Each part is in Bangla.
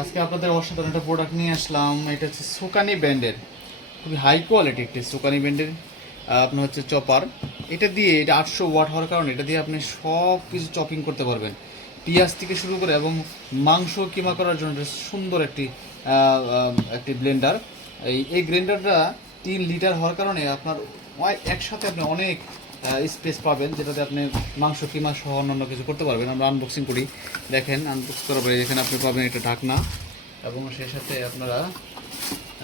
আজকে আপনাদের অসাধারণ একটা প্রোডাক্ট নিয়ে আসলাম। এটা হচ্ছে সুকানি ব্র্যান্ডের। খুবই হাই কোয়ালিটি একটি সুকানি ব্র্যান্ডের আপনার হচ্ছে চপার। এটা দিয়ে এটা আটশো ওয়াট হওয়ার কারণে এটা দিয়ে আপনি সব কিছু চপিং করতে পারবেন। পেঁয়াজ থেকে শুরু করে এবং মাংস কিমা করার জন্য সুন্দর একটি একটি ব্লেন্ডার এই এই গ্রাইন্ডারটা তিন লিটার হওয়ার কারণে আপনার একসাথে আপনি অনেক স্পেস পাবেন যেটাতে আপনি মাংস, কিমা সহ অন্যান্য কিছু করতে পারবেন। আমরা আনবক্সিং করি। দেখেন আনবক্স করার পরে এখানে আপনি পাবেন একটা ঢাকনা এবং সেই সাথে আপনারা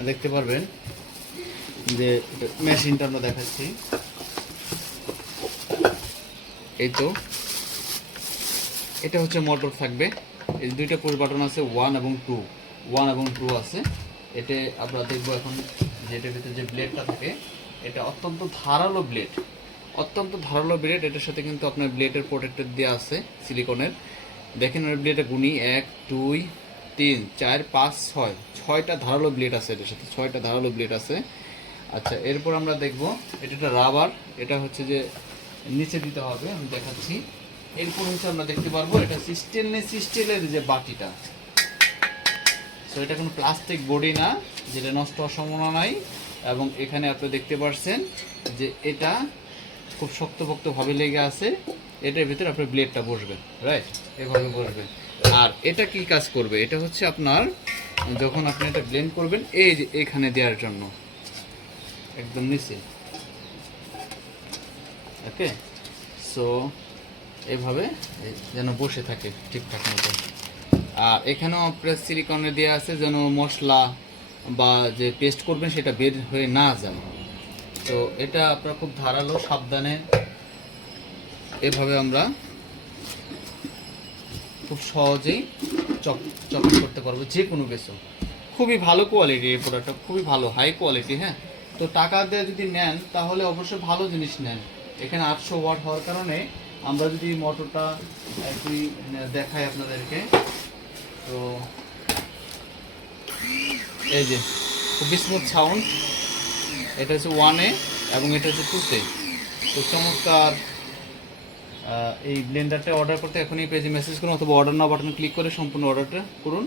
দেখতে পারবেন যে মেশিনটা আমরা দেখাচ্ছি। এই তো। এটা হচ্ছে মোটর থাকবে। এই দুইটা পুশ বাটন আছে ওয়ান এবং টু ওয়ান এবং টু আছে। এতে আমরা দেখব এখন যে এটার ভিতরে যে ব্লেডটা থাকে এটা অত্যন্ত ধারালো ব্লেড অত্যন্ত ধারালো ব্লেড এটার সাথে কিন্তু আপনার ব্লেডের প্রোটেক্টর দেওয়া আছে সিলিকনের দেখেন ওই ব্লেডের গুনি এক, দুই, তিন, চার, পাঁচ, ছয়। ছয়টা ধারালো ব্লেড আছে এটার সাথে, ছয়টা ধারালো ব্লেড আছে। আচ্ছা এরপর আমরা দেখব, এটা একটা রাবার এটা হচ্ছে যে নিচে দিতে হবে, আমি দেখাচ্ছি। এরপর হচ্ছে আমরা দেখতে পারব, এটা স্টেনলেস স্টিলের যে বাটিটা। সো এটা কোনো প্লাস্টিক বডি না, যেটা নষ্ট হওয়ার সম্ভাবনা নাই। এবং এখানে আপনি দেখতে পাচ্ছেন যে এটা খুব শক্তপোক্তভাবে লেগে আছে। এটার ভিতরে আপনার ব্লেডটা বসবে রাইট এভাবে বসবে। আর এটা কি কাজ করবে? এটা হচ্ছে আপনার, যখন আপনি এটা ব্লেন্ড করবেন, এই যে এখানে দেওয়ার জন্য, একদম নিচে। ওকে? সো এভাবে যেন বসে থাকে ঠিকঠাক মতো। আর এখানেও প্রেস সিলিকনে দেওয়া আছে যেন মশলা বা যে পেস্ট করবেন সেটা বের হয়ে না যায়। তো এটা আপনার খুব ধারালো, সাবধানে এভাবে আমরা খুব সহজেই চপ চপিং করতে পারব যে কোনো কিছু খুবই ভালো কোয়ালিটি এই প্রোডাক্টটা খুবই ভালো হাই কোয়ালিটি হ্যাঁ? তো টাকা দিয়ে যদি নেন, তাহলে অবশ্যই ভালো জিনিস নেন। এখানে আটশো ওয়াট হওয়ার কারণে আমরা যদি মোটরটা একটু দেখাই আপনাদেরকে। তো এই যে খুবই স্মুথ সাউন্ড এটা হচ্ছে ওয়ানে এবং এটা হচ্ছে টুতে তো চমৎকার এই ব্লেন্ডারটা অর্ডার করতে এখনই পেজে মেসেজ করুন অথবা অর্ডার না বাটনে ক্লিক করে সম্পূর্ণ অর্ডারটা করুন।